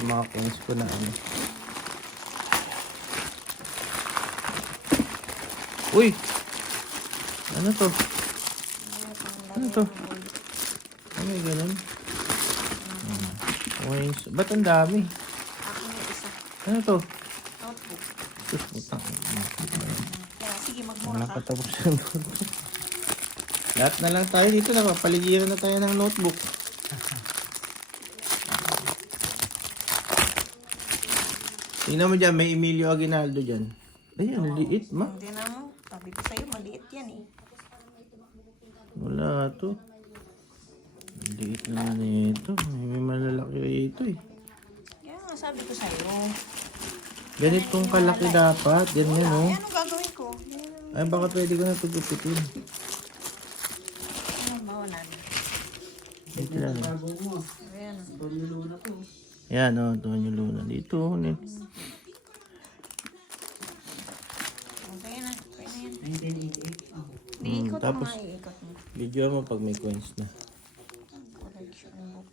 sa mga coins ko na ano. Uy! Ano to? Ano to? Ano yung ganun? Coins. Ba't ang dami? Ako may isa. Ano to? Notebook. Sus, utang. Kaya sige, magmura Wala ka. patapos yung notebook. Lahat na lang tayo dito. Napapaligiran na tayo ng notebook. Tingnan mo dyan, may Emilio Aguinaldo dyan. Ayan, liit ma. Hindi na mo. Sabi ko sa'yo, maliit yan eh. Wala to. Liit na ito. May malalaki ito eh. Kaya nga sabi ko sa'yo. Ganitong kalaki dapat. Ganyan Wala. oh. Eh, anong gagawin ko? Ay baka pwede ko na ito gupitin. Ano ba, wala na. Ito lang. Ayan. Yan oh, Tonyo Luna. Dito. Okay na. Okay na yan. 1988. Di ikot ang tapos, mga iikot mo. video mo pag may coins na. Collection book.